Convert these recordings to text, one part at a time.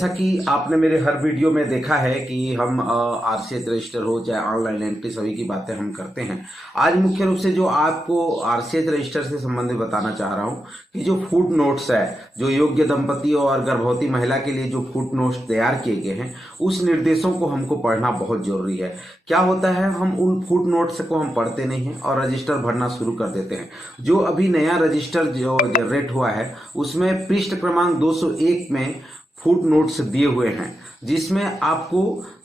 जैसा कि आपने मेरे हर वीडियो में देखा है कि हम आरसीएच रजिस्टर हो चाहे ऑनलाइन एंट्री सभी की बातें हम करते हैं। आज मुख्य रूप से जो आपको आरसीएच रजिस्टर से संबंधित बताना चाह रहा हूं कि जो फुट नोट्स है, जो योग्य दंपति और गर्भवती महिला के लिए जो फुट नोट्स तैयार किए गए हैं, उस निर्देशों को हमको पढ़ना बहुत जरूरी है। क्या होता है, हम उन फुट नोट्स को हम पढ़ते नहीं हैं और रजिस्टर भरना शुरू कर देते हैं। जो अभी नया रजिस्टर जो जनरेट हुआ है उसमें पृष्ठ क्रमांक 201 में फुट नोट्स दिए हुए हैं, जिसमें आपको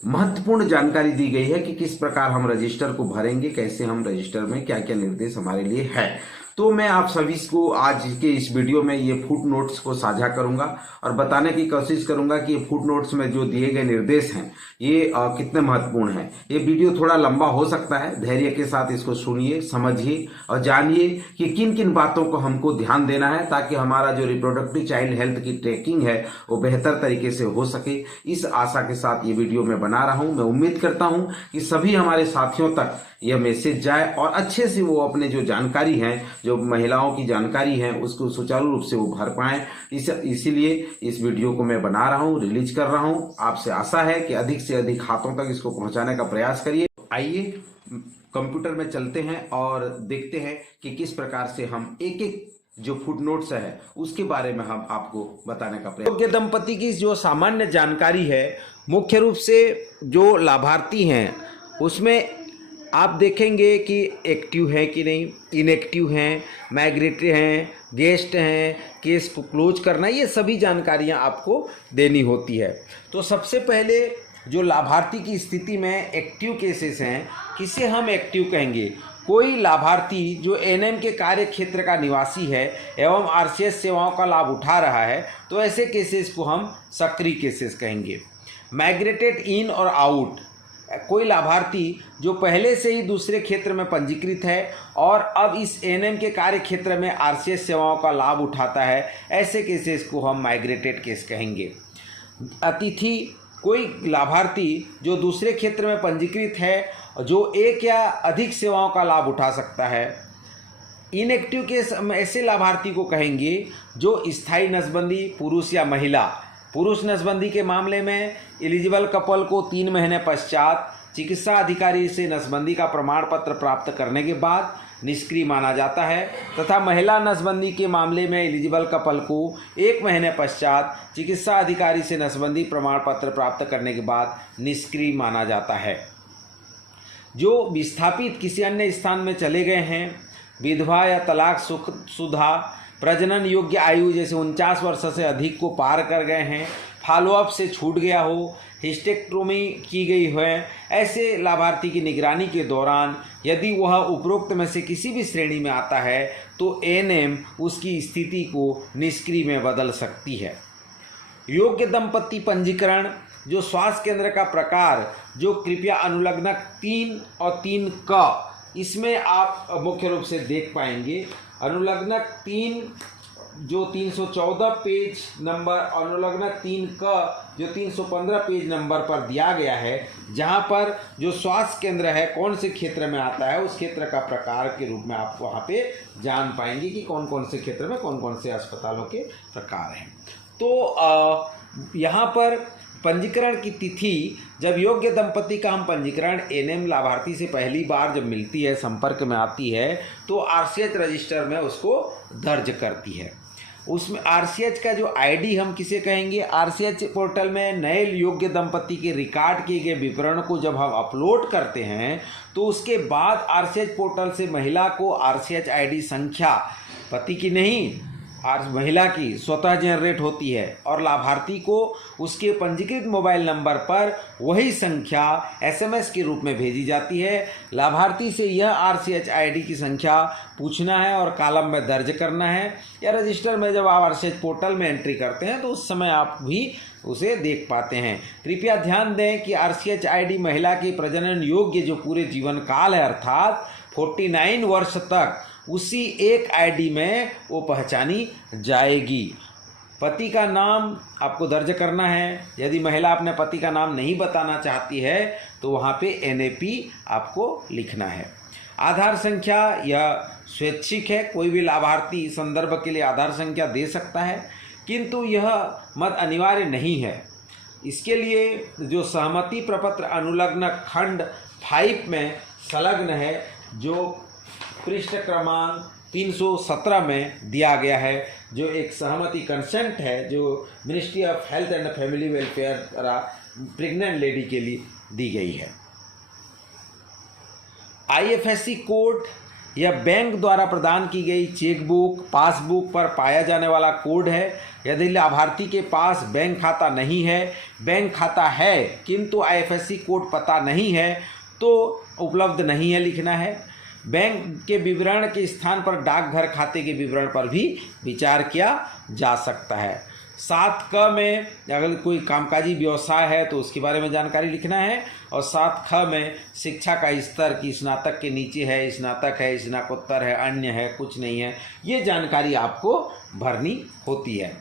महत्वपूर्ण जानकारी दी गई है कि किस प्रकार हम रजिस्टर को भरेंगे, कैसे हम रजिस्टर में क्या क्या निर्देश हमारे लिए है। तो मैं आप सभी को आज के इस वीडियो में ये फुट नोट्स को साझा करूंगा और बताने की कोशिश करूंगा कि ये फुट नोट्स में जो दिए गए निर्देश हैं ये कितने महत्वपूर्ण हैं। ये वीडियो थोड़ा लंबा हो सकता है, धैर्य के साथ इसको सुनिए, समझिए और जानिए कि किन किन बातों को हमको ध्यान देना है ताकि हमारा जो रिप्रोडक्टिव चाइल्ड हेल्थ की ट्रैकिंग है वो बेहतर तरीके से हो सके। इस आशा के साथ ये वीडियो मैं बना रहा हूँ। मैं उम्मीद करता हूँ कि सभी हमारे साथियों तक यह मैसेज जाए और अच्छे से वो अपने जो जानकारी है, जो महिलाओं की जानकारी है, उसको सुचारू रूप से वो भर पाएं। इसीलिए इस वीडियो को मैं बना रहा हूँ, रिलीज कर रहा हूँ। आपसे आशा है कि अधिक से अधिक हाथों तक इसको पहुंचाने का प्रयास करिए। आइए कंप्यूटर में चलते हैं और देखते हैं कि किस प्रकार से हम एक एक जो फुट नोट्स है उसके बारे में हम आपको बताने का प्रयास। योग्य दंपति की जो सामान्य जानकारी है, मुख्य रूप से जो लाभार्थी हैं उसमें आप देखेंगे कि एक्टिव है कि नहीं, इनएक्टिव हैं, माइग्रेटरी हैं, गेस्ट हैं, केस को क्लोज करना, ये सभी जानकारियां आपको देनी होती है। तो सबसे पहले जो लाभार्थी की स्थिति में एक्टिव केसेस हैं, किसे हम एक्टिव कहेंगे? कोई लाभार्थी जो एनएम के कार्य क्षेत्र का निवासी है एवं आरसीएस सेवाओं का लाभ उठा रहा है, तो ऐसे केसेस को हम सक्रिय केसेस कहेंगे। माइग्रेटेड इन और आउट, कोई लाभार्थी जो पहले से ही दूसरे क्षेत्र में पंजीकृत है और अब इस एनएम के कार्य क्षेत्र में आरसीएस सेवाओं का लाभ उठाता है, ऐसे केसेस को हम माइग्रेटेड केस कहेंगे। अतिथि, कोई लाभार्थी जो दूसरे क्षेत्र में पंजीकृत है, जो एक या अधिक सेवाओं का लाभ उठा सकता है। इनएक्टिव केस ऐसे लाभार्थी को कहेंगे जो स्थायी नसबंदी पुरुष या महिला। पुरुष नसबंदी के मामले में एलिजिबल कपल को 3 महीने पश्चात चिकित्सा अधिकारी से नसबंदी का प्रमाण पत्र प्राप्त करने के बाद निष्क्रिय माना जाता है, तथा महिला नसबंदी के मामले में एलिजिबल कपल को 1 महीने पश्चात चिकित्सा अधिकारी से नसबंदी प्रमाण पत्र प्राप्त करने के बाद निष्क्रिय माना जाता है। जो विस्थापित किसी अन्य स्थान में चले गए हैं, विधवा या तलाक शुदा, प्रजनन योग्य आयु जैसे 49 वर्ष से अधिक को पार कर गए हैं, फॉलोअप से छूट गया हो, हिस्टेक्टोमी की गई है, ऐसे लाभार्थी की निगरानी के दौरान यदि वह उपरोक्त में से किसी भी श्रेणी में आता है तो एनएम उसकी स्थिति को निष्क्रिय में बदल सकती है। योग्य दंपति पंजीकरण, जो स्वास्थ्य केंद्र का प्रकार, जो कृपया अनुलग्नक 3 और 3 क, इसमें आप मुख्य रूप से देख पाएंगे। अनुलग्नक 3 जो 314 पेज नंबर, अनुलग्नक 3 का जो 315 पेज नंबर पर दिया गया है, जहां पर जो स्वास्थ्य केंद्र है कौन से क्षेत्र में आता है, उस क्षेत्र का प्रकार के रूप में आप वहां पे जान पाएंगे कि कौन कौन से क्षेत्र में कौन कौन से अस्पतालों के प्रकार हैं। तो यहाँ पर पंजीकरण की तिथि, जब योग्य दंपति का हम पंजीकरण एनएम लाभार्थी से पहली बार जब मिलती है, संपर्क में आती है, तो आरसीएच रजिस्टर में उसको दर्ज करती है। उसमें आरसीएच का जो आईडी हम किसे कहेंगे? आरसीएच पोर्टल में नए योग्य दंपति के रिकॉर्ड किए गए विवरण को जब हम अपलोड करते हैं तो उसके बाद आरसीएच पोर्टल से महिला को आरसीएच आईडी संख्या, पति की नहीं, महिला की स्वतः जनरेट होती है और लाभार्थी को उसके पंजीकृत मोबाइल नंबर पर वही संख्या एसएमएस के रूप में भेजी जाती है। लाभार्थी से यह आरसीएच आईडी की संख्या पूछना है और कॉलम में दर्ज करना है, या रजिस्टर में जब आप आरसीएच पोर्टल में एंट्री करते हैं तो उस समय आप भी उसे देख पाते हैं। कृपया ध्यान दें कि आरसीएच आईडी महिला के प्रजनन योग्य जो पूरे जीवन काल है, अर्थात 49 वर्ष तक उसी एक आईडी में वो पहचानी जाएगी। पति का नाम आपको दर्ज करना है। यदि महिला अपने पति का नाम नहीं बताना चाहती है तो वहाँ पे एनएपी आपको लिखना है। आधार संख्या यह स्वैच्छिक है, कोई भी लाभार्थी संदर्भ के लिए आधार संख्या दे सकता है, किंतु यह मत अनिवार्य नहीं है। इसके लिए जो सहमति प्रपत्र अनुलग्न खंड 5 में संलग्न है, जो पृष्ठ क्रमांक 317 में दिया गया है, जो एक सहमति कंसेंट है जो ministry of health and family welfare द्वारा प्रेग्नेंट लेडी के लिए दी गई है। IFSC कोड या बैंक द्वारा प्रदान की गई चेकबुक, पासबुक पर पाया जाने वाला कोड है। यदि लाभार्थी के पास बैंक खाता नहीं है, बैंक खाता है किंतु IFSC कोड पता नहीं है, तो उपलब्ध नहीं है लिखना है। बैंक के विवरण के स्थान पर डाकघर खाते के विवरण पर भी विचार किया जा सकता है। 7क में अगर कोई कामकाजी व्यवसाय है तो उसके बारे में जानकारी लिखना है, और 7ख में शिक्षा का स्तर की स्नातक के नीचे है, स्नातक है, स्नातकोत्तर है, अन्य है, कुछ नहीं है, ये जानकारी आपको भरनी होती है।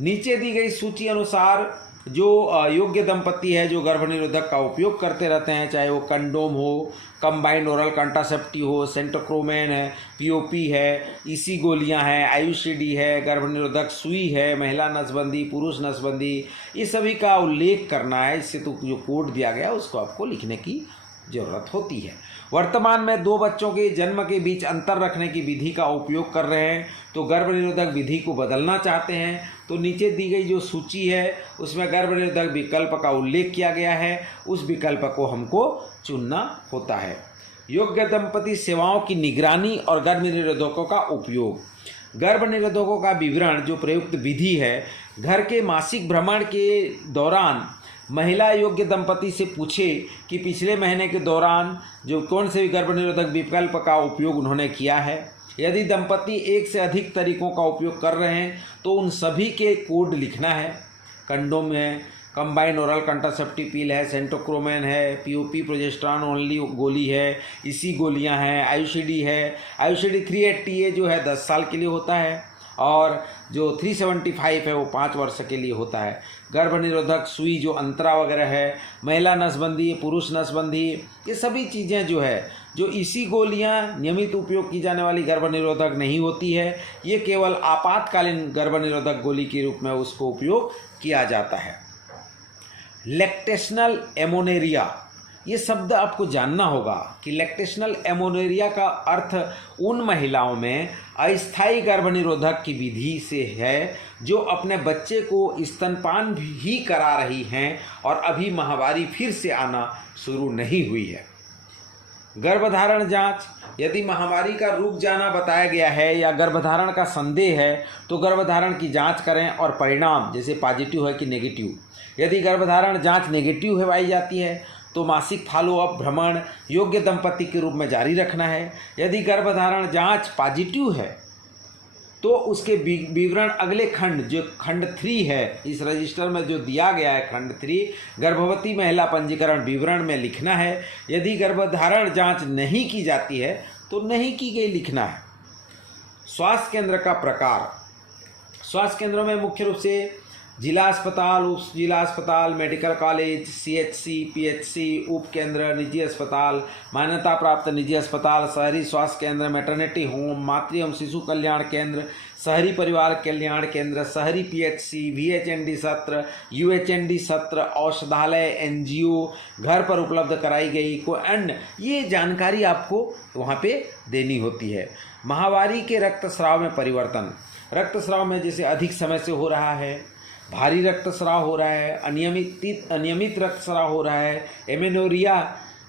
नीचे दी गई सूची अनुसार जो योग्य दंपति है जो गर्भनिरोधक का उपयोग करते रहते हैं, चाहे वो कंडोम हो, कंबाइंड ओरल कंट्रासेप्टिव हो, सेंटोक्रोमेन है, POP है, EC गोलियां हैं, IUCD है, गर्भनिरोधक सुई है, महिला नसबंदी, पुरुष नसबंदी, ये सभी का उल्लेख करना है। इससे तो जो कोड दिया गया उसको आपको लिखने की जरूरत होती है। वर्तमान में 2 बच्चों के जन्म के बीच अंतर रखने की विधि का उपयोग कर रहे हैं, तो गर्भनिरोधक विधि को बदलना चाहते हैं, तो नीचे दी गई जो सूची है उसमें गर्भनिरोधक विकल्प का उल्लेख किया गया है, उस विकल्प को हमको चुनना होता है। योग्य दंपति सेवाओं की निगरानी और गर्भनिरोधकों का उपयोग। गर्भनिरोधकों का विवरण जो प्रयुक्त विधि है, घर के मासिक भ्रमण के दौरान महिला योग्य दंपति से पूछे कि पिछले महीने के दौरान जो कौन से गर्भनिरोधक विकल्प का उपयोग उन्होंने किया है। यदि दंपति एक से अधिक तरीकों का उपयोग कर रहे हैं तो उन सभी के कोड लिखना है। कंडोम है, कंबाइंड ओरल कंट्रासेप्टिव पिल है, सेंटोक्रोमेन है, POP प्रोजेस्टेरॉन ओनली गोली है, EC गोलियां हैं, IUCD है, IUCD 380 जो है 10 साल के लिए होता है, और जो 375 है वो 5 वर्ष के लिए होता है। गर्भनिरोधक सुई जो अंतरा वगैरह है, महिला नसबंदी, पुरुष नसबंदी, ये सभी चीज़ें जो है, जो EC गोलियां नियमित उपयोग की जाने वाली गर्भनिरोधक नहीं होती है, ये केवल आपातकालीन गर्भनिरोधक गोली के रूप में उसको उपयोग किया जाता है। लैक्टेशनल एमोनेरिया, ये शब्द आपको जानना होगा कि लैक्टेशनल एमोनेरिया का अर्थ उन महिलाओं में अस्थायी गर्भनिरोधक की विधि से है जो अपने बच्चे को स्तनपान भी करा रही हैं और अभी माहवारी फिर से आना शुरू नहीं हुई है। गर्भधारण जांच, यदि माहवारी का रुक जाना बताया गया है या गर्भधारण का संदेह है तो गर्भधारण की जांच करें और परिणाम जैसे पॉजिटिव है कि नेगेटिव। यदि गर्भधारण जांच नेगेटिव है पाई जाती है तो मासिक फॉलोअप भ्रमण योग्य दंपति के रूप में जारी रखना है। यदि गर्भधारण जांच पॉजिटिव है तो उसके विवरण अगले खंड जो खंड 3 है इस रजिस्टर में जो दिया गया है, खंड 3 गर्भवती महिला पंजीकरण विवरण में लिखना है। यदि गर्भधारण जांच नहीं की जाती है तो नहीं की गई लिखना है। स्वास्थ्य केंद्र का प्रकार, स्वास्थ्य केंद्रों में मुख्य रूप से जिला अस्पताल, उप जिला अस्पताल, मेडिकल कॉलेज, CHC, PHC, उप केंद्र, निजी अस्पताल, मान्यता प्राप्त निजी अस्पताल, शहरी स्वास्थ्य केंद्र, मैटरनिटी होम, मातृ एवं शिशु कल्याण केंद्र, शहरी परिवार कल्याण केंद्र, शहरी PHC, VHND सत्र, UHND सत्र, औषधालय, NGO, घर पर उपलब्ध कराई गई कोई अन्य, ये जानकारी आपको वहाँ पे देनी होती है। माहवारी के रक्तस्राव में परिवर्तन, रक्तस्राव में जैसे अधिक समय से हो रहा है, भारी रक्तस्राव हो रहा है, अनियमित रक्तस्राव हो रहा है, एमेनोरिया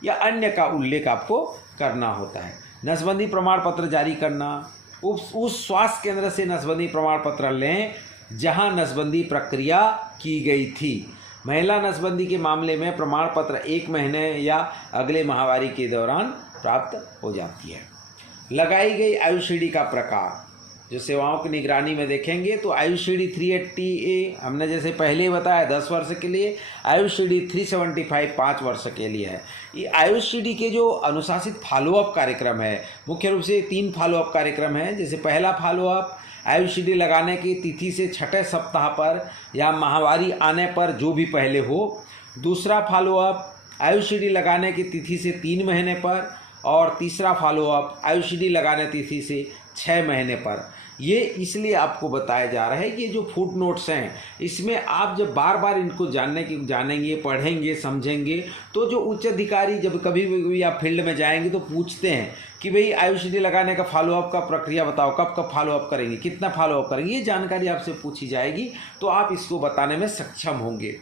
या अन्य का उल्लेख आपको करना होता है। नसबंदी प्रमाण पत्र जारी करना, उस स्वास्थ्य केंद्र से नसबंदी प्रमाण पत्र लें जहां नसबंदी प्रक्रिया की गई थी। महिला नसबंदी के मामले में प्रमाण पत्र 1 महीने या अगले माहवारी के दौरान प्राप्त हो जाती है। लगाई गई IUCD का प्रकार, जो सेवाओं की निगरानी में देखेंगे तो IUCD 380A हमने जैसे पहले ही बताया 10 वर्ष के लिए, IUCD 375 5 वर्ष के लिए है। ये IUCD के जो अनुशासित फॉलोअप कार्यक्रम है, मुख्य रूप से 3 फॉलोअप कार्यक्रम हैं। जैसे पहला फॉलोअप IUCD लगाने की तिथि से 6ठे सप्ताह पर या माहवारी आने पर जो भी पहले हो। दूसरा फॉलोअप IUCD लगाने की तिथि से 3 महीने पर, और तीसरा फॉलोअप IUCD लगाने तिथि से 6 महीने पर। ये इसलिए आपको बताया जा रहा है कि ये जो फुट नोट्स हैं इसमें आप जब बार बार इनको जानेंगे, पढ़ेंगे, समझेंगे, तो जो उच्च अधिकारी जब कभी भी आप फील्ड में जाएंगे तो पूछते हैं कि भाई आयुषी लगाने का फॉलोअप का प्रक्रिया बताओ, कब कब फॉलोअप करेंगे, कितना फॉलोअप करेंगे, ये जानकारी आपसे पूछी जाएगी तो आप इसको बताने में सक्षम होंगे।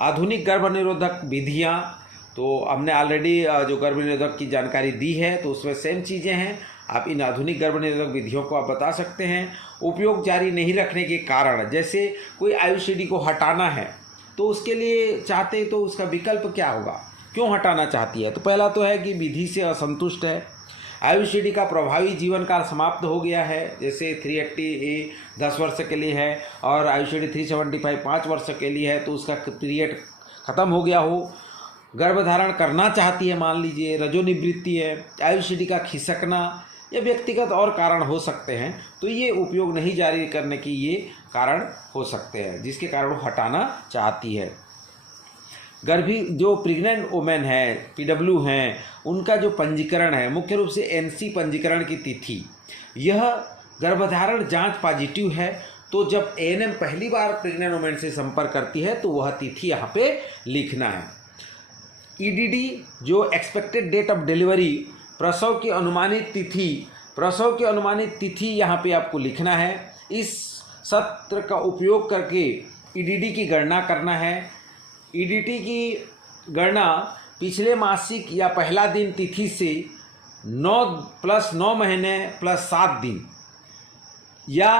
आधुनिक गर्भ निरोधक विधियाँ, तो हमने ऑलरेडी जो गर्भ निरोधक की जानकारी दी है तो उसमें सेम चीज़ें हैं। आप इन आधुनिक गर्भ निरोधक विधियों को आप बता सकते हैं। उपयोग जारी नहीं रखने के कारण, जैसे कोई आयुषी को हटाना है तो उसके लिए चाहते तो उसका विकल्प क्या होगा, क्यों हटाना चाहती है? तो पहला तो है कि विधि से असंतुष्ट है, आयुषी का प्रभावी जीवन काल समाप्त हो गया है, जैसे 380A 10 वर्ष के लिए है और आयुषी 375 5 वर्ष के लिए है, तो उसका पीरियड ख़त्म हो गया हो। गर्भधारण करना चाहती है, मान लीजिए रजोनिवृत्ति है, आयुषी का खिसकना, या व्यक्तिगत और कारण हो सकते हैं, तो ये उपयोग नहीं जारी करने की ये कारण हो सकते हैं जिसके कारण वो हटाना चाहती है। गर्भी जो प्रेग्नेंट वुमेन है, PW हैं, उनका जो पंजीकरण है मुख्य रूप से NC पंजीकरण की तिथि, यह गर्भधारण जांच पॉजिटिव है तो जब ANM पहली बार प्रेग्नेंट वुमेन से संपर्क करती है तो वह तिथि यहाँ पे लिखना है। EDD जो एक्सपेक्टेड डेट ऑफ डिलीवरी, प्रसव की अनुमानित तिथि यहाँ पे आपको लिखना है। इस सत्र का उपयोग करके EDD की गणना करना है। EDD की गणना पिछले मासिक या पहला दिन तिथि से 9 + 9 महीने + 7 दिन, या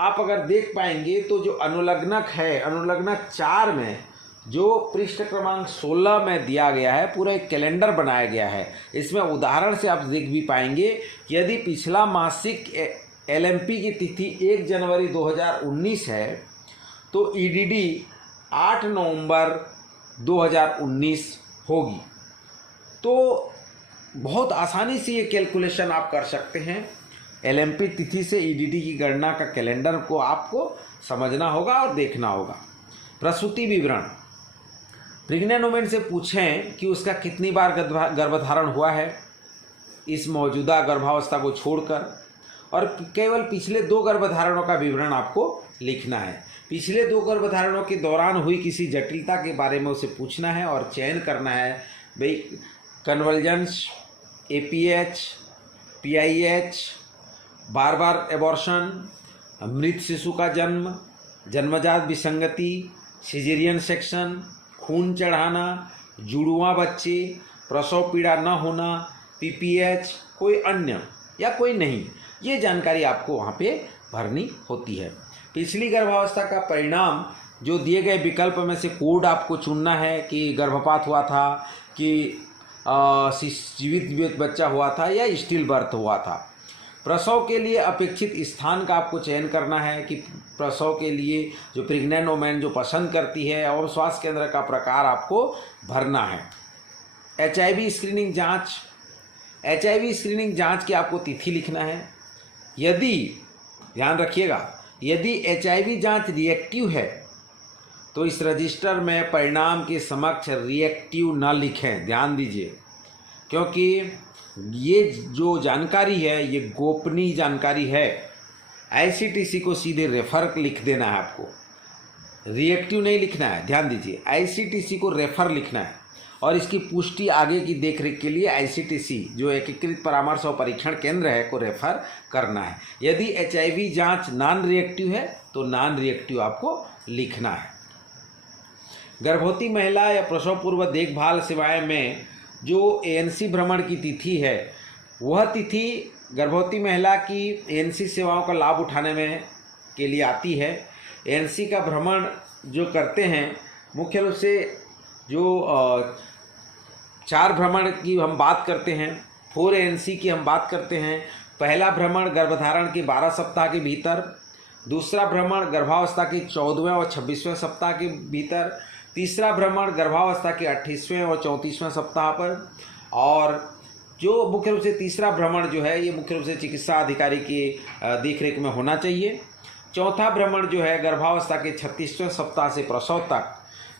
आप अगर देख पाएंगे तो जो अनुलग्नक है, अनुलग्नक 4 में जो पृष्ठ क्रमांक 16 में दिया गया है, पूरा एक कैलेंडर बनाया गया है। इसमें उदाहरण से आप देख भी पाएंगे कि यदि पिछला मासिक LMP की तिथि 1 जनवरी 2019 है तो EDD 8 नवंबर 2019 होगी। तो बहुत आसानी से ये कैलकुलेशन आप कर सकते हैं। LMP तिथि से EDD की गणना का कैलेंडर को आपको समझना होगा और देखना होगा। प्रसूति विवरण, प्रेग्नेंट वुमेन से पूछें कि उसका कितनी बार गर्भधारण हुआ है इस मौजूदा गर्भावस्था को छोड़कर, और केवल पिछले 2 गर्भधारणों का विवरण आपको लिखना है। पिछले 2 गर्भधारणों के दौरान हुई किसी जटिलता के बारे में उसे पूछना है और चयन करना है, भाई कन्वर्जेंस, APH, PIH, बार बार एबॉर्शन, मृत शिशु का जन्म, जन्मजात विसंगति, सिजेरियन सेक्शन, खून चढ़ाना, जुड़वा बच्चे, प्रसव पीड़ा न होना, PPH, कोई अन्य या कोई नहीं, ये जानकारी आपको वहाँ पे भरनी होती है। पिछली गर्भावस्था का परिणाम जो दिए गए विकल्प में से कोड आपको चुनना है कि गर्भपात हुआ था कि जीवित बच्चा हुआ था या स्टिल बर्थ हुआ था। प्रसव के लिए अपेक्षित स्थान का आपको चयन करना है कि प्रसव के लिए जो प्रेग्नेंट वुमेन जो पसंद करती है, और स्वास्थ्य केंद्र का प्रकार आपको भरना है। HIV स्क्रीनिंग जांच, HIV स्क्रीनिंग जांच की आपको तिथि लिखना है। यदि ध्यान रखिएगा, यदि HIV जांच रिएक्टिव है तो इस रजिस्टर में परिणाम के समक्ष रिएक्टिव न लिखें, ध्यान दीजिए, क्योंकि ये जो जानकारी है ये गोपनीय जानकारी है। ICTC को सीधे रेफर लिख देना है, आपको रिएक्टिव नहीं लिखना है, ध्यान दीजिए। ICTC को रेफर लिखना है और इसकी पुष्टि आगे की देखरेख के लिए ICTC जो एकीकृत परामर्श और परीक्षण केंद्र है को रेफर करना है। यदि HIV जांच नॉन रिएक्टिव है तो नॉन रिएक्टिव आपको लिखना है। गर्भवती महिला या प्रसव पूर्व देखभाल सेवाएं में जो ANC भ्रमण की तिथि है, वह तिथि गर्भवती महिला की ANC सेवाओं का लाभ उठाने में के लिए आती है। ANC का भ्रमण जो करते हैं, मुख्य रूप से जो 4 भ्रमण की हम बात करते हैं, 4 ANC की हम बात करते हैं। पहला भ्रमण गर्भधारण के 12 सप्ताह के भीतर, दूसरा भ्रमण गर्भावस्था के 14वें और 26वें सप्ताह के भीतर, तीसरा भ्रमण गर्भावस्था के 28वें और 34वें सप्ताह पर, और जो मुख्य रूप से तीसरा भ्रमण जो है ये मुख्य रूप से चिकित्सा अधिकारी की देखरेख में होना चाहिए। चौथा भ्रमण जो है गर्भावस्था के 36वें सप्ताह से प्रसव तक,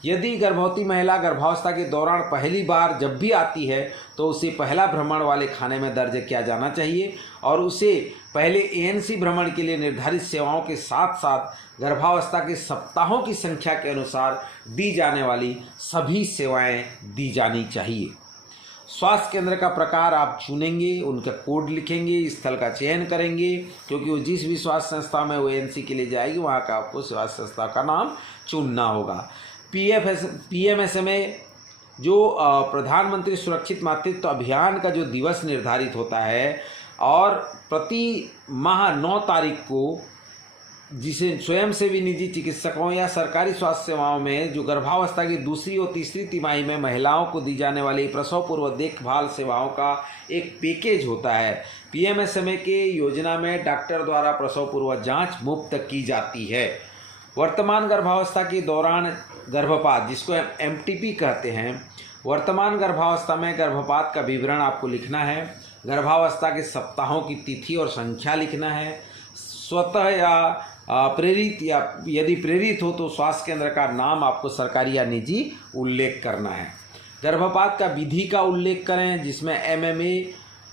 यदि गर्भवती महिला गर्भावस्था के दौरान पहली बार जब भी आती है तो उसे पहला भ्रमण वाले खाने में दर्ज किया जाना चाहिए और उसे पहले एएनसी भ्रमण के लिए निर्धारित सेवाओं के साथ साथ गर्भावस्था के सप्ताहों की संख्या के अनुसार दी जाने वाली सभी सेवाएं दी जानी चाहिए। स्वास्थ्य केंद्र का प्रकार आप चुनेंगे, उनका कोड लिखेंगे, स्थल का चयन करेंगे, क्योंकि वो जिस भी स्वास्थ्य संस्था में वो एएनसी के लिए जाएगी वहाँ का आपको स्वास्थ्य संस्था का नाम चुनना होगा। पीएमएसएमए जो प्रधानमंत्री सुरक्षित मातृत्व अभियान का जो दिवस निर्धारित होता है और प्रति माह 9 तारीख को जिसे स्वयंसेवी निजी चिकित्सकों या सरकारी स्वास्थ्य सेवाओं में जो गर्भावस्था की दूसरी और तीसरी तिमाही में महिलाओं को दी जाने वाली प्रसव पूर्व देखभाल सेवाओं का एक पैकेज होता है। पीएमएसएमए के योजना में डॉक्टर द्वारा प्रसव पूर्व जांच मुफ्त की जाती है। वर्तमान गर्भावस्था के दौरान गर्भपात, जिसको एमटीपी कहते हैं, वर्तमान गर्भावस्था में गर्भपात का विवरण आपको लिखना है। गर्भावस्था के सप्ताहों की तिथि और संख्या लिखना है। स्वतः या प्रेरित या यदि प्रेरित हो तो स्वास्थ्य केंद्र का नाम आपको सरकारी या निजी उल्लेख करना है। गर्भपात का विधि का उल्लेख करें, जिसमें एमएमए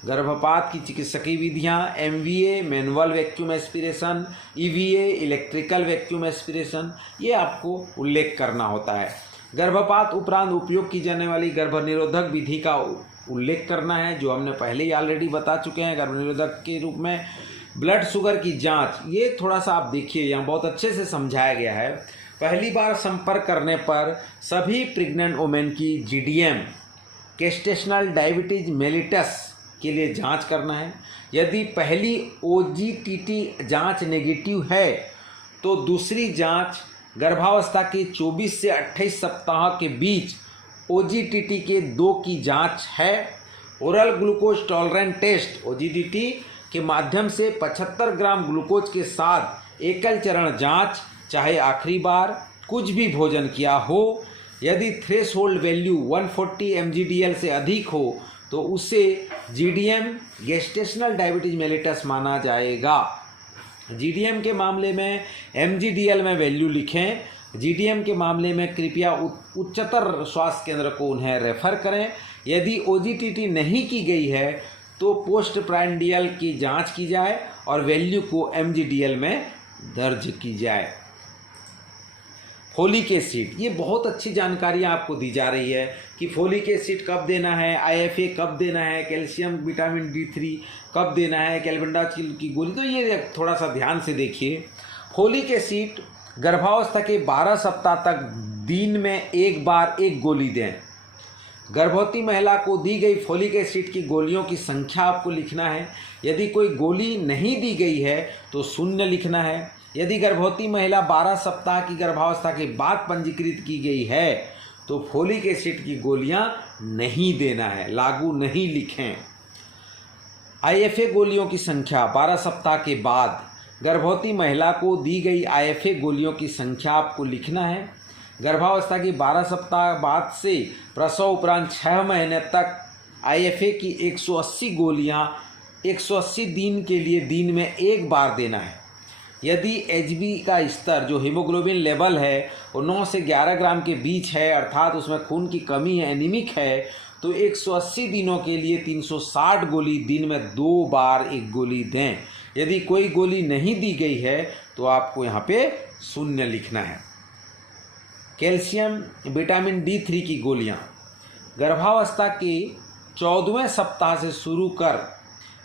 गर्भपात की चिकित्सकीय विधियां, MVA manual vacuum aspiration, EVA electrical vacuum aspiration, ये आपको उल्लेख करना होता है। गर्भपात उपरांत उपयोग की जाने वाली गर्भनिरोधक विधि का उल्लेख करना है, जो हमने पहले ही ऑलरेडी बता चुके हैं। गर्भनिरोधक के रूप में ब्लड शुगर की जांच, ये थोड़ा सा आप देखिए, यहाँ बहुत अच्छे से समझाया गया है। पहली बार संपर्क करने पर सभी प्रेग्नेंट वुमेन की जीडीएम गेस्टेशनल डायबिटीज मेलिटस के लिए जांच करना है। यदि पहली ओजीटीटी जांच नेगेटिव है तो दूसरी जांच गर्भावस्था के 24 से 28 सप्ताह के बीच ओजीटीटी के 2 की जांच है। Oral glucose tolerant test OGTT के माध्यम से 75 ग्राम ग्लूकोज के साथ एकल चरण जांच, चाहे आखिरी बार कुछ भी भोजन किया हो। यदि थ्रेशोल्ड वैल्यू 140 mgdl से अधिक हो तो उसे जीडीएम गेस्टेशनल डायबिटीज मेलिटस माना जाएगा। जीडीएम के मामले में mgdl में वैल्यू लिखें। जीडीएम के मामले में कृपया उच्चतर स्वास्थ्य केंद्र को उन्हें रेफर करें। यदि ओजीटीटी नहीं की गई है तो पोस्ट प्राइंडियल की जांच की जाए और वैल्यू को mgdl में दर्ज की जाए। फोलिक एसिड, ये बहुत अच्छी जानकारियाँ आपको दी जा रही है कि फोलिक एसिड कब देना है, आईएफए कब देना है, कैल्शियम विटामिन D3 कब देना है, कैल्बेंडाजिल की गोली, तो ये थोड़ा सा ध्यान से देखिए। फोलिक एसिड गर्भावस्था के 12 सप्ताह तक दिन में एक बार एक गोली दें। गर्भवती महिला को दी गई फोलिक एसिड की गोलियों की संख्या आपको लिखना है। यदि कोई गोली नहीं दी गई है तो 0 लिखना है। यदि गर्भवती महिला 12 सप्ताह की गर्भावस्था के बाद पंजीकृत की गई है तो फोलिक एसिड की गोलियां नहीं देना है, लागू नहीं लिखें। आईएफए गोलियों की संख्या 12 सप्ताह के बाद गर्भवती महिला को दी गई आईएफए गोलियों की संख्या आपको लिखना है। गर्भावस्था की 12 सप्ताह बाद से प्रसव उपरांत 6 महीने तक आईएफए की 180 गोलियां 180 दिन के लिए दिन में एक बार देना है। यदि एचबी का स्तर जो हीमोग्लोबिन लेवल है वो 9 से 11 ग्राम के बीच है, अर्थात उसमें खून की कमी है, एनीमिक है, तो 180 दिनों के लिए 360 गोली दिन में 2 बार एक गोली दें। यदि कोई गोली नहीं दी गई है तो आपको यहाँ पे 0 लिखना है। कैल्शियम विटामिन D3 की गोलियाँ गर्भावस्था के 14वें सप्ताह से शुरू कर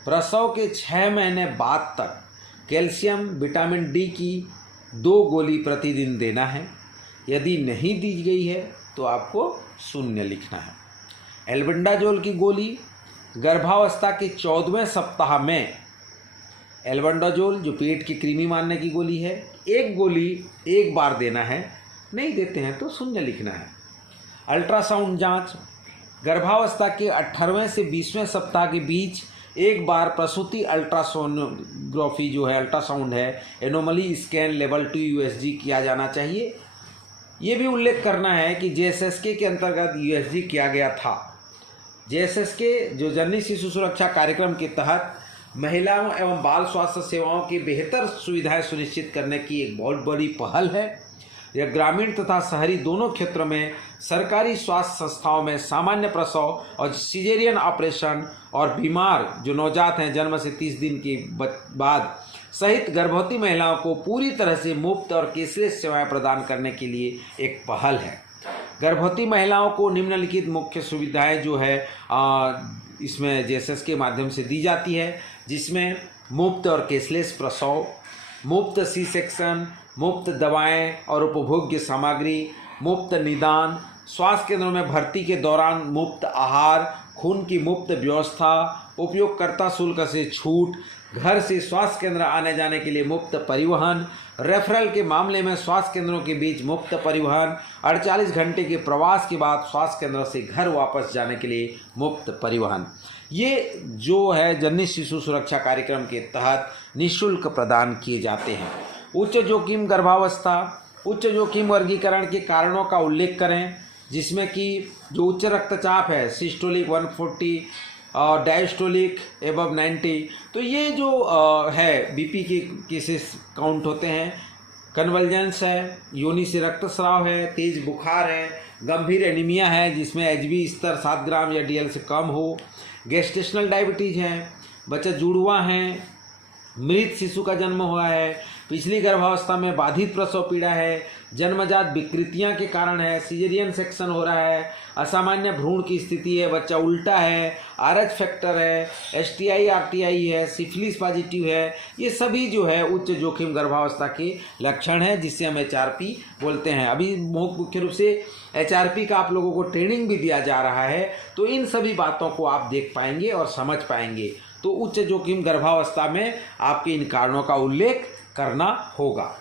प्रसव के 6 महीने बाद तक कैल्शियम विटामिन D की 2 गोली प्रतिदिन देना है। यदि नहीं दी गई है तो आपको 0 लिखना है। एल्बेंडाजोल की गोली गर्भावस्था के 14वें सप्ताह में, एल्बेंडाजोल जो पेट की कृमि मारने की गोली है, 1 गोली एक बार देना है। नहीं देते हैं तो 0 लिखना है। अल्ट्रासाउंड जांच गर्भावस्था के 18वें से 20वें सप्ताह के बीच एक बार प्रसूति अल्ट्रासोनोग्राफी जो है, अल्ट्रासाउंड है, एनोमली स्कैन लेवल 2 USG किया जाना चाहिए। ये भी उल्लेख करना है कि JSSK के अंतर्गत USG किया गया था। JSSK जो जननी शिशु सुरक्षा कार्यक्रम के तहत महिलाओं एवं बाल स्वास्थ्य सेवाओं की बेहतर सुविधाएं सुनिश्चित करने की एक बहुत बड़ी पहल है। यह ग्रामीण तथा शहरी दोनों क्षेत्रों में सरकारी स्वास्थ्य संस्थाओं में सामान्य प्रसव और सिजेरियन ऑपरेशन और बीमार जो नवजात हैं जन्म से 30 दिन के बाद सहित गर्भवती महिलाओं को पूरी तरह से मुफ्त और कैशलेस सेवाएं प्रदान करने के लिए एक पहल है। गर्भवती महिलाओं को निम्नलिखित मुख्य सुविधाएं जो है इसमें जेएसएस के माध्यम से दी जाती है, जिसमें मुफ्त और कैशलेस प्रसव, मुफ्त सी सेक्शन, मुफ्त दवाएं और उपभोग्य सामग्री, मुफ्त निदान, स्वास्थ्य केंद्रों में भर्ती के दौरान मुफ्त आहार, खून की मुफ्त व्यवस्था, उपयोगकर्ता शुल्क से छूट, घर से स्वास्थ्य केंद्र आने जाने के लिए मुफ्त परिवहन, रेफरल के मामले में स्वास्थ्य केंद्रों के बीच मुफ्त परिवहन, 48 घंटे के प्रवास के बाद स्वास्थ्य केंद्र से घर वापस जाने के लिए मुफ्त परिवहन। ये जो है जननी शिशु सुरक्षा कार्यक्रम के तहत निःशुल्क प्रदान किए जाते हैं। उच्च जोखिम गर्भावस्था, उच्च जोखिम वर्गीकरण के कारणों का उल्लेख करें, जिसमें कि जो उच्च रक्तचाप है सिस्टोलिक 140 और डायस्टोलिक एबव 90, तो ये जो है बीपी के केसेस काउंट होते हैं। कन्वल्जेंस है, योनि से रक्तस्राव है, तेज बुखार है, गंभीर एनीमिया है जिसमें एचबी स्तर 7 ग्राम या डीएल से कम हो, गेस्टेशनल डायबिटीज है, बच्चा जुड़वा है, मृत शिशु का जन्म हुआ है, पिछली गर्भावस्था में बाधित प्रसव पीड़ा है, जन्मजात विकृतियां के कारण है, सिजेरियन सेक्शन हो रहा है, असामान्य भ्रूण की स्थिति है, बच्चा उल्टा है, आरएच फैक्टर है, एसटीआई आरटीआई है, सिफिलिस पॉजिटिव है, ये सभी जो है उच्च जोखिम गर्भावस्था के लक्षण हैं, जिससे हम एचआरपी बोलते हैं। अभी मुख्य रूप से एचआरपी का आप लोगों को ट्रेनिंग भी दिया जा रहा है, तो इन सभी बातों को आप देख पाएंगे और समझ पाएंगे। तो उच्च जोखिम गर्भावस्था में आपके इन कारणों का उल्लेख करना होगा।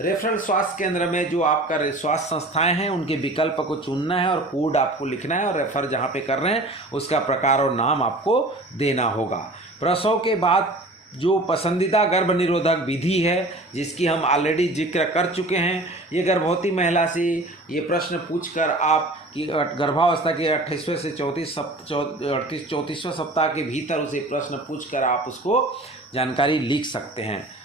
रेफरल स्वास्थ्य केंद्र में जो आपका स्वास्थ्य संस्थाएं हैं उनके विकल्प को चुनना है और कोड आपको लिखना है और रेफर जहां पे कर रहे हैं उसका प्रकार और नाम आपको देना होगा। प्रसव के बाद जो पसंदीदा गर्भ निरोधक विधि है जिसकी हम ऑलरेडी जिक्र कर चुके हैं, ये गर्भवती महिला से ये प्रश्न पूछकर आप कि गर्भावस्था के 28वें से 34वें सप्ताह के भीतर उसे प्रश्न पूछकर आप उसको जानकारी लिख सकते हैं।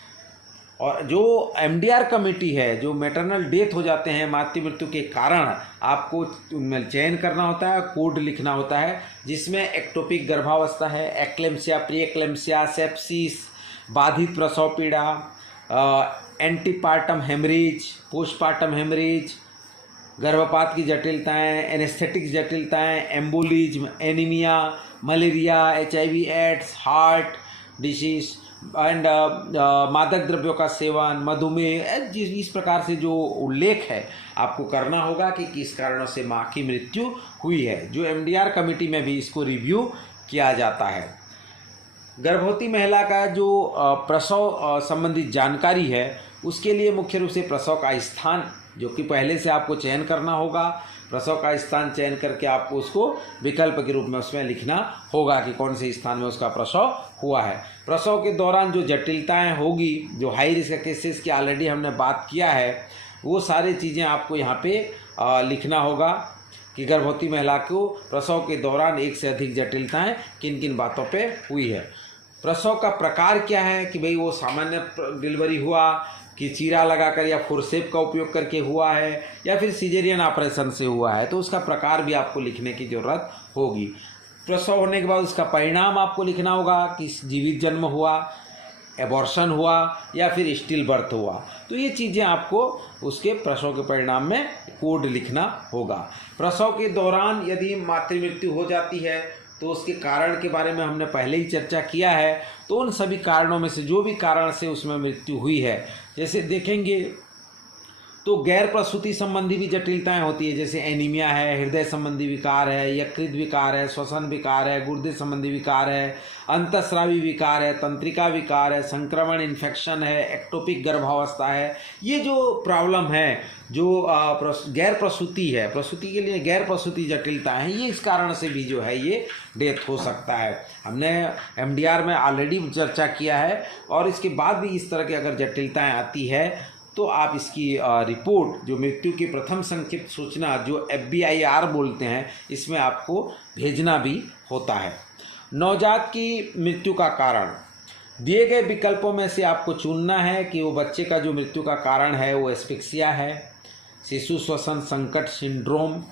और जो एमडीआर कमेटी है, जो मैटरनल डेथ हो जाते हैं मातृ मृत्यु के कारण, आपको उनमें चयन करना होता है, कोड लिखना होता है, जिसमें एक्टोपिक गर्भावस्था है, एक्लेम्सिया, प्री एक्लेम्सिया, सेप्सिस, बाधित प्रसव पीड़ा, एंटीपार्टम हेमरेज, पोस्टपार्टम हेमरेज, गर्भपात की जटिलताएं, एनेस्थेटिक जटिलताएं, embolism, anaemia, malaria, HIV AIDS, heart disease and मादक द्रव्यों का सेवन, मधुमेह, इस प्रकार से जो उल्लेख है आपको करना होगा कि किस कारणों से माँ की मृत्यु हुई है। जो एमडीआर कमेटी में भी इसको रिव्यू किया जाता है। गर्भवती महिला का जो प्रसव संबंधित जानकारी है उसके लिए मुख्य रूप से प्रसव का स्थान जो कि पहले से आपको चयन करना होगा। प्रसव का स्थान चयन करके आपको उसको विकल्प के रूप में उसमें लिखना होगा कि कौन से स्थान में उसका प्रसव हुआ है। प्रसव के दौरान जो जटिलताएं होगी, जो हाई रिस्क केसेस की ऑलरेडी हमने बात किया है, वो सारी चीज़ें आपको यहाँ पे लिखना होगा कि गर्भवती महिला को प्रसव के दौरान एक से अधिक जटिलताएं किन किन बातों पे हुई है। प्रसव का प्रकार क्या है कि भाई वो सामान्य डिलीवरी हुआ कि चीरा लगाकर या फोर्सेप का उपयोग करके हुआ है या फिर सिजेरियन ऑपरेशन से हुआ है, तो उसका प्रकार भी आपको लिखने की ज़रूरत होगी। प्रसव होने के बाद उसका परिणाम आपको लिखना होगा कि जीवित जन्म हुआ, एबॉर्शन हुआ या फिर स्टिल बर्थ हुआ। तो ये चीज़ें आपको उसके प्रसव के परिणाम में कोड लिखना होगा। प्रसव के दौरान यदि मातृ मृत्यु हो जाती है तो उसके कारण के बारे में हमने पहले ही चर्चा किया है। तो उन सभी कारणों में से जो भी कारण से उसमें मृत्यु हुई है, जैसे देखेंगे तो गैर प्रसूति संबंधी भी जटिलताएं होती है, जैसे एनीमिया है, हृदय संबंधी विकार है, यकृत विकार है, श्वसन विकार है, गुर्दे संबंधी विकार है, अंतःस्रावी विकार है, तंत्रिका विकार है, संक्रमण इन्फेक्शन है, एक्टोपिक गर्भावस्था है। ये जो प्रॉब्लम है, जो गैर प्रसूति है, प्रसूति के लिए गैर प्रसूति जटिलता है, ये इस कारण से भी जो है ये डेथ हो सकता है। हमने एमडीआर में ऑलरेडी चर्चा किया है। और इसके बाद भी इस तरह की अगर जटिलताएं आती है तो आप इसकी रिपोर्ट, जो मृत्यु की प्रथम संक्षिप्त सूचना जो FBIR बोलते हैं, इसमें आपको भेजना भी होता है। नवजात की मृत्यु का कारण दिए गए विकल्पों में से आपको चुनना है कि वो बच्चे का जो मृत्यु का कारण है वो एस्फिक्सिया है, शिशु श्वसन संकट सिंड्रोम,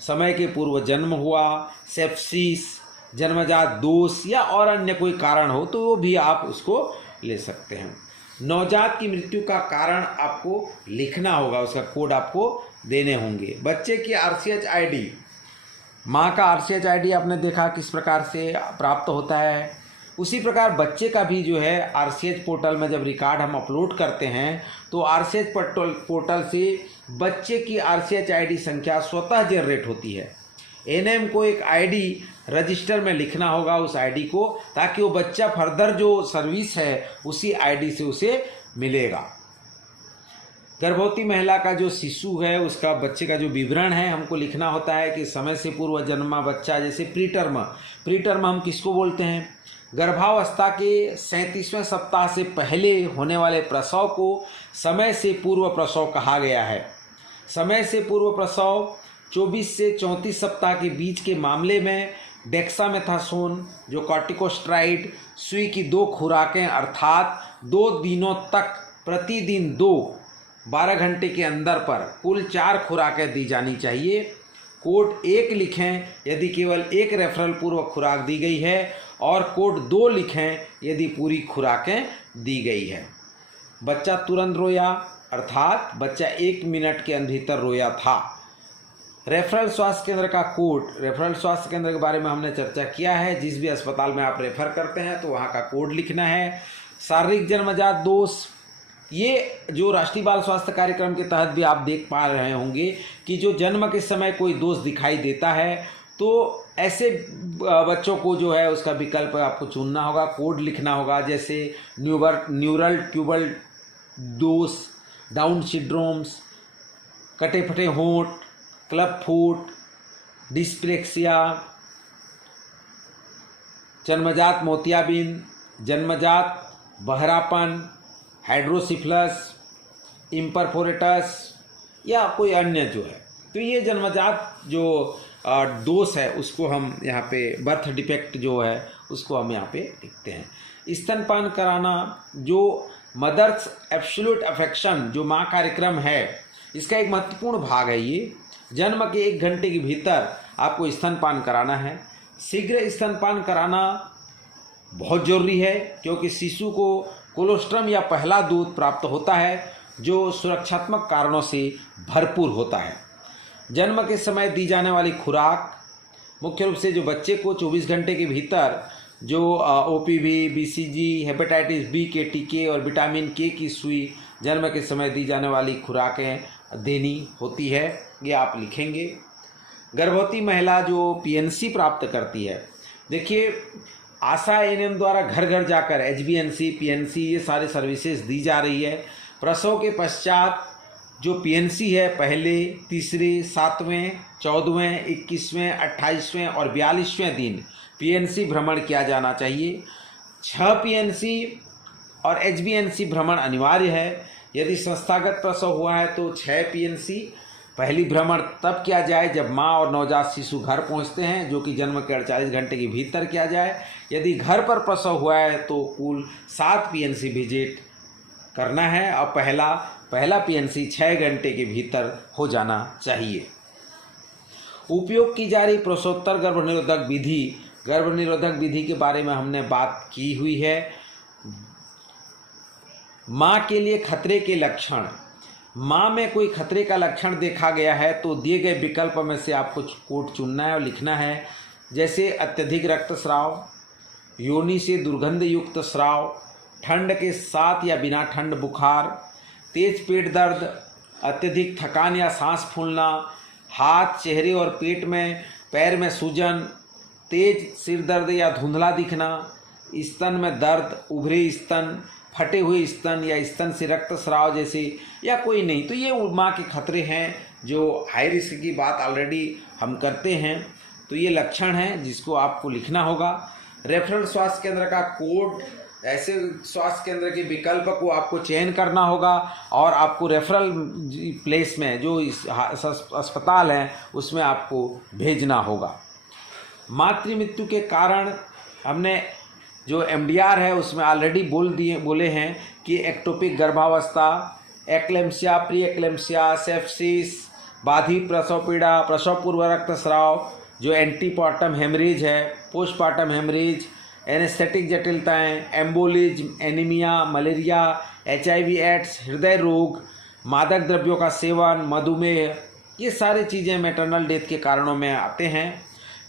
समय के पूर्व जन्म हुआ, सेप्सिस, जन्मजात दोष या और अन्य कोई कारण हो तो वो भी आप उसको ले सकते हैं। नवजात की मृत्यु का कारण आपको लिखना होगा, उसका कोड आपको देने होंगे। बच्चे की आरसीएच आईडी, माँ का आरसीएच आईडी आपने देखा किस प्रकार से प्राप्त होता है, उसी प्रकार बच्चे का भी जो है आरसीएच पोर्टल में जब रिकॉर्ड हम अपलोड करते हैं तो आरसीएच पोर्टल से बच्चे की आरसीएच आईडी संख्या स्वतः जनरेट होती है। एनएम को एक आईडी रजिस्टर में लिखना होगा उस आईडी को, ताकि वो बच्चा फर्दर जो सर्विस है उसी आईडी से उसे मिलेगा। गर्भवती महिला का जो शिशु है उसका, बच्चे का जो विवरण है हमको लिखना होता है कि समय से पूर्व जन्मा बच्चा, जैसे प्रीटर्म हम किसको बोलते हैं, गर्भावस्था के 37वें सप्ताह से पहले होने वाले प्रसव को समय से पूर्व प्रसव कहा गया है। समय से पूर्व प्रसव 24 से 34 सप्ताह के बीच के मामले में डेक्सामेथासोन जो कॉर्टिकोस्टेरॉइड सुई की 2 खुराकें अर्थात 2 दिनों तक प्रतिदिन 12 घंटे के अंदर पर कुल 4 खुराकें दी जानी चाहिए। कोड 1 लिखें यदि केवल एक रेफरल पूर्व खुराक दी गई है और कोड 2 लिखें यदि पूरी खुराकें दी गई है। बच्चा तुरंत रोया अर्थात बच्चा 1 मिनट के भीतर रोया था। रेफरल स्वास्थ्य केंद्र का कोड, रेफरल स्वास्थ्य केंद्र के बारे में हमने चर्चा किया है। जिस भी अस्पताल में आप रेफर करते हैं तो वहाँ का कोड लिखना है। शारीरिक जन्मजात दोष, ये जो राष्ट्रीय बाल स्वास्थ्य कार्यक्रम के तहत भी आप देख पा रहे होंगे कि जो जन्म के समय कोई दोष दिखाई देता है तो ऐसे बच्चों को जो है उसका विकल्प आपको चुनना होगा, कोड लिखना होगा, जैसे न्यूरल ट्यूबल दोष, डाउन सिंड्रोम्स, कटे फटे होंठ, क्लब फुट, डिस्प्लेक्सिया, जन्मजात मोतियाबिंद, जन्मजात बहरापन, हाइड्रोसिफलस, इम्परफोरेटस या कोई अन्य जो है। तो ये जन्मजात जो दोष है उसको हम यहाँ पे, बर्थ डिफेक्ट जो है उसको हम यहाँ पे लिखते हैं। स्तनपान कराना, जो मदर्स एब्सोल्यूट अफेक्शन जो माँ कार्यक्रम है, इसका एक महत्वपूर्ण भाग है। ये जन्म के 1 घंटे के भीतर आपको स्तनपान कराना है। शीघ्र स्तनपान कराना बहुत जरूरी है क्योंकि शिशु को कोलोस्ट्रम या पहला दूध प्राप्त होता है जो सुरक्षात्मक कारणों से भरपूर होता है। जन्म के समय दी जाने वाली खुराक, मुख्य रूप से जो बच्चे को 24 घंटे के भीतर जो ओपीवी, बीसीजी, हेपेटाइटिस बी के टीके और विटामिन के की सुई जन्म के समय दी जाने वाली खुराकें देनी होती है, ये आप लिखेंगे। गर्भवती महिला जो पीएनसी प्राप्त करती है, देखिए आशा एएनएम द्वारा घर घर जाकर एचबीएनसी, पीएनसी ये सारे सर्विसेज दी जा रही है। प्रसव के पश्चात जो पीएनसी है पहले, तीसरे, 7वें, 14वें, 21वें, 28वें और 42वें दिन पीएनसी भ्रमण किया जाना चाहिए। 6 पीएनसी और एचबीएनसी भ्रमण अनिवार्य है। यदि संस्थागत प्रसव हुआ है तो 6 पीएनसी पहली भ्रमण तब किया जाए जब माँ और नवजात शिशु घर पहुँचते हैं, जो कि जन्म के 48 घंटे के भीतर किया जाए। यदि घर पर प्रसव हुआ है तो कुल 7 पीएनसी विजिट करना है और पहला पीएनसी 6 घंटे के भीतर हो जाना चाहिए। उपयोग की जा रही प्रसवोत्तर गर्भनिरोधक विधि के बारे में हमने बात की हुई है। माँ के लिए खतरे के लक्षण, माँ में कोई खतरे का लक्षण देखा गया है तो दिए गए विकल्प में से आपको कोड चुनना है और लिखना है, जैसे अत्यधिक रक्तस्राव, योनि से दुर्गंध युक्त स्राव, ठंड के साथ या बिना ठंड बुखार, तेज पेट दर्द, अत्यधिक थकान या सांस फूलना, हाथ, चेहरे और पेट में, पैर में सूजन, तेज सिर दर्द या धुंधला दिखना, स्तन में दर्द, उभरे स्तन, फटे हुए स्तन या स्तन से रक्तस्राव जैसे या कोई नहीं, तो ये माँ के खतरे हैं जो हाई रिस्क की बात ऑलरेडी हम करते हैं। तो ये लक्षण हैं जिसको आपको लिखना होगा। रेफरल स्वास्थ्य केंद्र का कोड, ऐसे स्वास्थ्य केंद्र के विकल्प को आपको चयन करना होगा और आपको रेफरल प्लेस में जो अस्पताल है उसमें आपको भेजना होगा। मातृ मृत्यु के कारण हमने जो एमडीआर है उसमें ऑलरेडी बोले हैं कि एक्टोपिक गर्भावस्था, एक्लेम्सिया, प्री एक्लेम्सिया, सेप्सिस, बाधित प्रसव पीड़ा, प्रसव पूर्व रक्तस्राव, जो एंटीपार्टम हेमरेज है, पोस्टपार्टम हेमरेज, एनेस्थेटिक जटिलताएं, embolism, anaemia, malaria, HIV AIDS, हृदय रोग, मादक द्रव्यों का सेवन, मधुमेह, ये सारी चीज़ें मैटरनल डेथ के कारणों में आते हैं।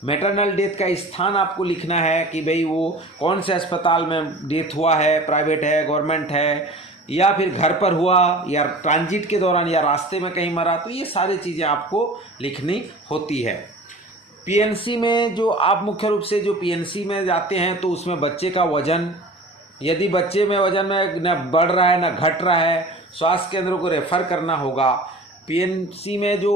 मैटरनल डेथ का स्थान आपको लिखना है कि भाई वो कौन से अस्पताल में डेथ हुआ है, प्राइवेट है, गवर्नमेंट है, या फिर घर पर हुआ, या ट्रांजिट के दौरान, या रास्ते में कहीं मरा। तो ये सारी चीज़ें आपको लिखनी होती है। PNC में जो आप मुख्य रूप से जो PNC में जाते हैं तो उसमें बच्चे का वजन, यदि बच्चे में वजन में न बढ़ रहा है न घट रहा है, स्वास्थ्य केंद्रों को रेफर करना होगा। PNC में जो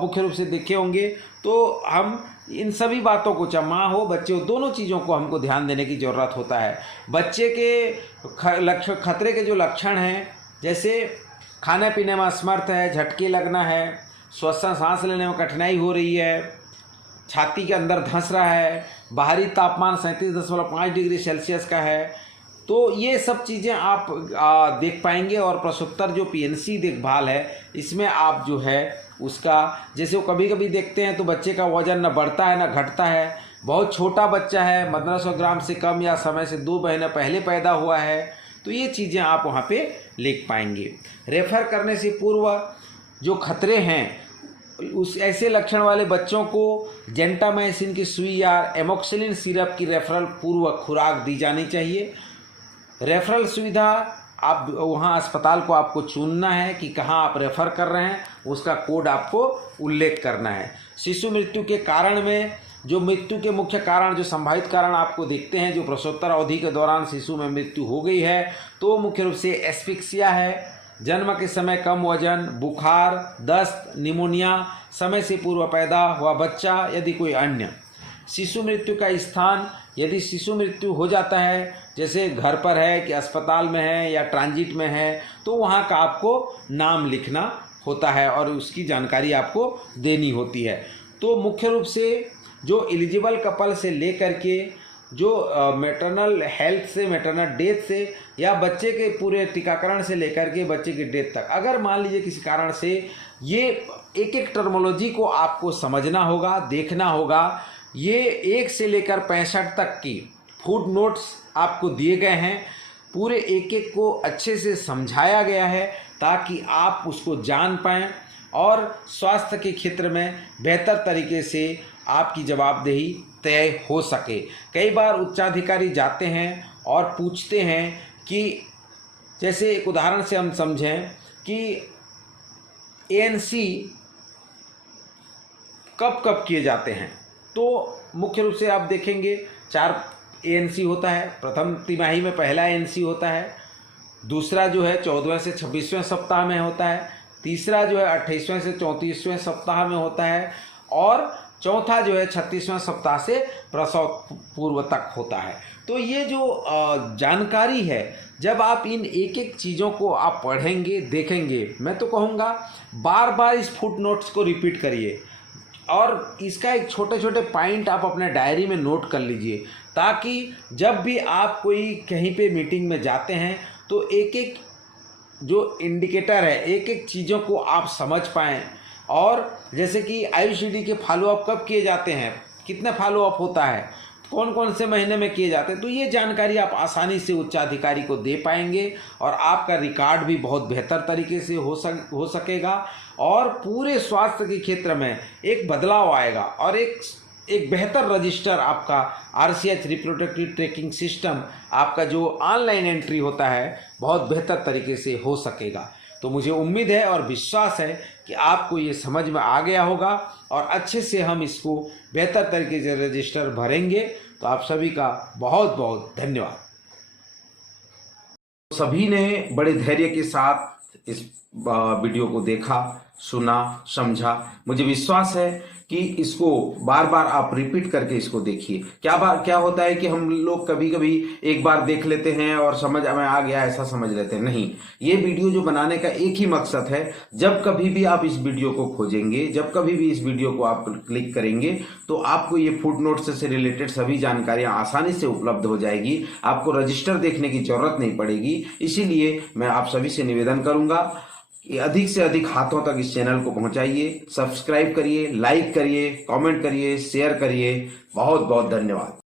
मुख्य रूप से देखे होंगे तो हम इन सभी बातों को, चाहे माँ हो बच्चे हो, दोनों चीज़ों को हमको ध्यान देने की ज़रूरत होता है। बच्चे के खतरे के जो लक्षण हैं, जैसे खाने पीने में असमर्थ है, झटके लगना है, श्वसन सांस लेने में कठिनाई हो रही है, छाती के अंदर धंस रहा है, बाहरी तापमान 37.5 डिग्री सेल्सियस का है, तो ये सब चीज़ें आप देख पाएंगे। और प्रसूतर जो PNC देखभाल है, इसमें आप जो है उसका, जैसे वो कभी कभी देखते हैं तो बच्चे का वजन न बढ़ता है न घटता है, बहुत छोटा बच्चा है, 1500 ग्राम से कम, या समय से 2 महीने पहले पैदा हुआ है, तो ये चीज़ें आप वहाँ पे लिख पाएंगे। रेफर करने से पूर्व जो खतरे हैं, उस ऐसे लक्षण वाले बच्चों को जेंटामाइसिन की सुई या एमोक्सिलिन सिरप की रेफरल पूर्व खुराक दी जानी चाहिए। रेफरल सुविधा आप वहाँ अस्पताल को आपको चुनना है कि कहाँ आप रेफ़र कर रहे हैं, उसका कोड आपको उल्लेख करना है। शिशु मृत्यु के कारण में जो मृत्यु के मुख्य कारण, जो संभावित कारण आपको दिखते हैं, जो प्रसवोत्तर अवधि के दौरान शिशु में मृत्यु हो गई है, तो मुख्य रूप से एस्फिक्सिया है, जन्म के समय कम वजन, बुखार, दस्त, निमोनिया, समय से पूर्व पैदा हुआ बच्चा, यदि कोई अन्य। शिशु मृत्यु का स्थान, यदि शिशु मृत्यु हो जाता है, जैसे घर पर है कि अस्पताल में है या ट्रांजिट में है, तो वहाँ का आपको नाम लिखना होता है और उसकी जानकारी आपको देनी होती है। तो मुख्य रूप से जो एलिजिबल कपल से लेकर के जो मैटरनल हेल्थ से, मैटरनल डेथ से, या बच्चे के पूरे टीकाकरण से लेकर के बच्चे की डेथ तक, अगर मान लीजिए किसी कारण से ये एक एक टर्मोलॉजी को आपको समझना होगा, देखना होगा। ये 1 से लेकर 65 तक की फुट नोट्स आपको दिए गए हैं, पूरे एक एक को अच्छे से समझाया गया है ताकि आप उसको जान पाएँ और स्वास्थ्य के क्षेत्र में बेहतर तरीके से आपकी जवाबदेही तय हो सके। कई बार उच्चाधिकारी जाते हैं और पूछते हैं कि, जैसे एक उदाहरण से हम समझें कि ANC कब कब किए जाते हैं, तो मुख्य रूप से आप देखेंगे 4 ANC होता है। प्रथम तिमाही में पहला ANC होता है, दूसरा जो है 14वें से 26वें सप्ताह में होता है, तीसरा जो है 28वें से 34वें सप्ताह में होता है, और चौथा जो है 36वें सप्ताह से प्रसव पूर्व तक होता है। तो ये जो जानकारी है, जब आप इन एक एक चीज़ों को आप पढ़ेंगे, देखेंगे, मैं तो कहूँगा बार बार इस फुट नोट्स को रिपीट करिए और इसका एक छोटे छोटे पॉइंट आप अपने डायरी में नोट कर लीजिए, ताकि जब भी आप कोई कहीं पे मीटिंग में जाते हैं तो एक एक जो इंडिकेटर है, एक एक चीज़ों को आप समझ पाएँ। और जैसे कि IUCD के फॉलोअप कब किए जाते हैं, कितने फॉलोअप होता है, कौन कौन से महीने में किए जाते हैं, तो ये जानकारी आप आसानी से उच्चाधिकारी को दे पाएंगे और आपका रिकॉर्ड भी बहुत बेहतर तरीके से हो सकेगा और पूरे स्वास्थ्य के क्षेत्र में एक बदलाव आएगा और एक बेहतर रजिस्टर आपका RCH रिप्रोडक्टिव ट्रैकिंग सिस्टम, आपका जो ऑनलाइन एंट्री होता है, बहुत बेहतर तरीके से हो सकेगा। तो मुझे उम्मीद है और विश्वास है कि आपको ये समझ में आ गया होगा और अच्छे से हम इसको बेहतर तरीके से रजिस्टर भरेंगे। तो आप सभी का बहुत बहुत धन्यवाद। सभी ने बड़े धैर्य के साथ इस वीडियो को देखा सुना, समझा। मुझे विश्वास है कि इसको बार बार आप रिपीट करके इसको देखिए। क्या होता है कि हम लोग कभी कभी एक बार देख लेते हैं और समझ में आ गया ऐसा समझ लेते हैं। नहीं, ये वीडियो जो बनाने का एक ही मकसद है, जब कभी भी आप इस वीडियो को खोजेंगे, जब कभी भी इस वीडियो को आप क्लिक करेंगे तो आपको ये फुटनोट से रिलेटेड सभी जानकारियां आसानी से उपलब्ध हो जाएगी। आपको रजिस्टर देखने की जरूरत नहीं पड़ेगी। इसीलिए मैं आप सभी से निवेदन करूंगा कि अधिक से अधिक हाथों तक इस चैनल को पहुंचाइए, सब्सक्राइब करिए, लाइक करिए, कमेंट करिए, शेयर करिए। बहुत बहुत धन्यवाद।